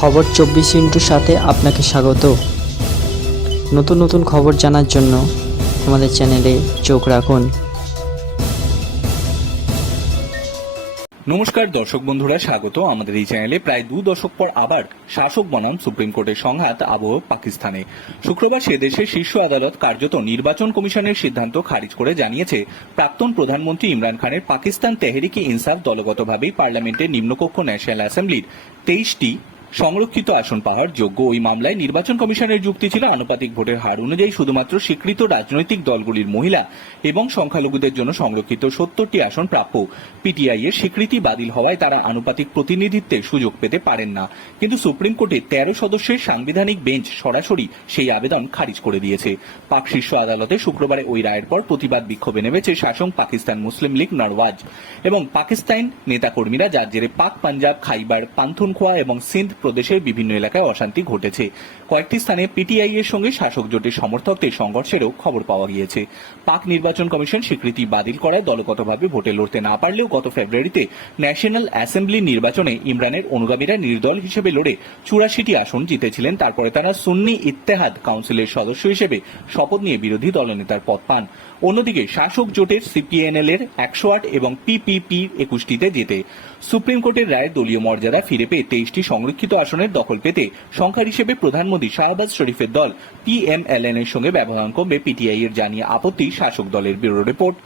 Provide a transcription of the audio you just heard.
খবর চব্বিশ ইন্টুর সাথে আপনাকে স্বাগত। নতুন নতুন খবর জানার জন্য আমাদের চ্যানেলে চোখ রাখুন। নমস্কার দর্শক বন্ধুরা, স্বাগত আমাদের এই চ্যানেলে। প্রায় দু দশক পর আবার শাসক বনাম সুপ্রিম কোর্টের সংঘাত আবহ পাকিস্তানে। শুক্রবার সে দেশের শীর্ষ আদালত কার্যত নির্বাচন কমিশনের সিদ্ধান্ত খারিজ করে জানিয়েছে, প্রাক্তন প্রধানমন্ত্রী ইমরান খানের পাকিস্তান তেহরিকি ইনসাফ দলগতভাবেই পার্লামেন্টের নিম্নকক্ষ ন্যাশনাল অ্যাসেম্বলির তেইশটি সংরক্ষিত আসন পাওয়ার যোগ্য ওই মামলায় নির্বাচন কমিশনের যুক্তি ছিল আনুপাতিক ভোটের হার অনুযায়ী শুধুমাত্র স্বীকৃত রাজনৈতিক দলগুলির মহিলা এবং সংখ্যালঘুদের জন্য সংরক্ষিত সত্তরটি আসন প্রাপ্য। পিটিআই এর স্বীকৃতি বাতিল হওয়ায় তারা আনুপাতিক প্রতিনিধিত্বের সুযোগ পেতে পারেন না। কিন্তু সুপ্রিম কোর্টে তেরো সদস্যের সাংবিধানিক বেঞ্চ সরাসরি সেই আবেদন খারিজ করে দিয়েছে। পাক শীর্ষ আদালতে শুক্রবারে ওই রায়ের পর প্রতিবাদ বিক্ষোভে নেমেছে শাসক পাকিস্তান মুসলিম লীগ নরওয়াজ এবং পাকিস্তান নেতাকর্মীরা যার জেরে পাক পাঞ্জাব, খাইবার, পান্থনখোয়া এবং সিন্ধ প্রদেশের বিভিন্ন এলাকায় অশান্তি ঘটেছে। কয়েকটি স্থানে পিটিআই এর সঙ্গে শাসক জোটের সমর্থকদের সংঘর্ষেরও খবর পাওয়া গিয়েছে। পাক নির্বাচন কমিশন স্বীকৃতি বাতিল করায় দলগতভাবে ভোটে লড়তে না পারলেও গত ফেব্রুয়ারিতে ন্যাশনাল অ্যাসেম্বলি নির্বাচনে ইমরানের অনুগামীরা নির্দল হিসেবে লড়ে চুরাশিটি আসন জিতেছিলেন। তারপরে তারা সুন্নি ইত্তেহাদ কাউন্সিলের সদস্য হিসেবে শপথ নিয়ে বিরোধী দলনেতার পদ পান। অন্যদিকে শাসক জোটের সিপিএনএল এর একশো আট এবং পিপিপি একুশটিতে জেতে। সুপ্রিম কোর্টের রায়ে দলীয় মর্যাদা ফিরে পেয়ে তেইশটি সংরক্ষিত আসনের দখল পেতে সংখ্যার হিসেবে প্রধানমন্ত্রী শাহবাজ শরীফের দল পিএমএলএন এর সঙ্গে ব্যবধান কমবে পিটিআই এর জানিয়ে আপত্তি শাসক দলের ব্যুরো রিপোর্ট।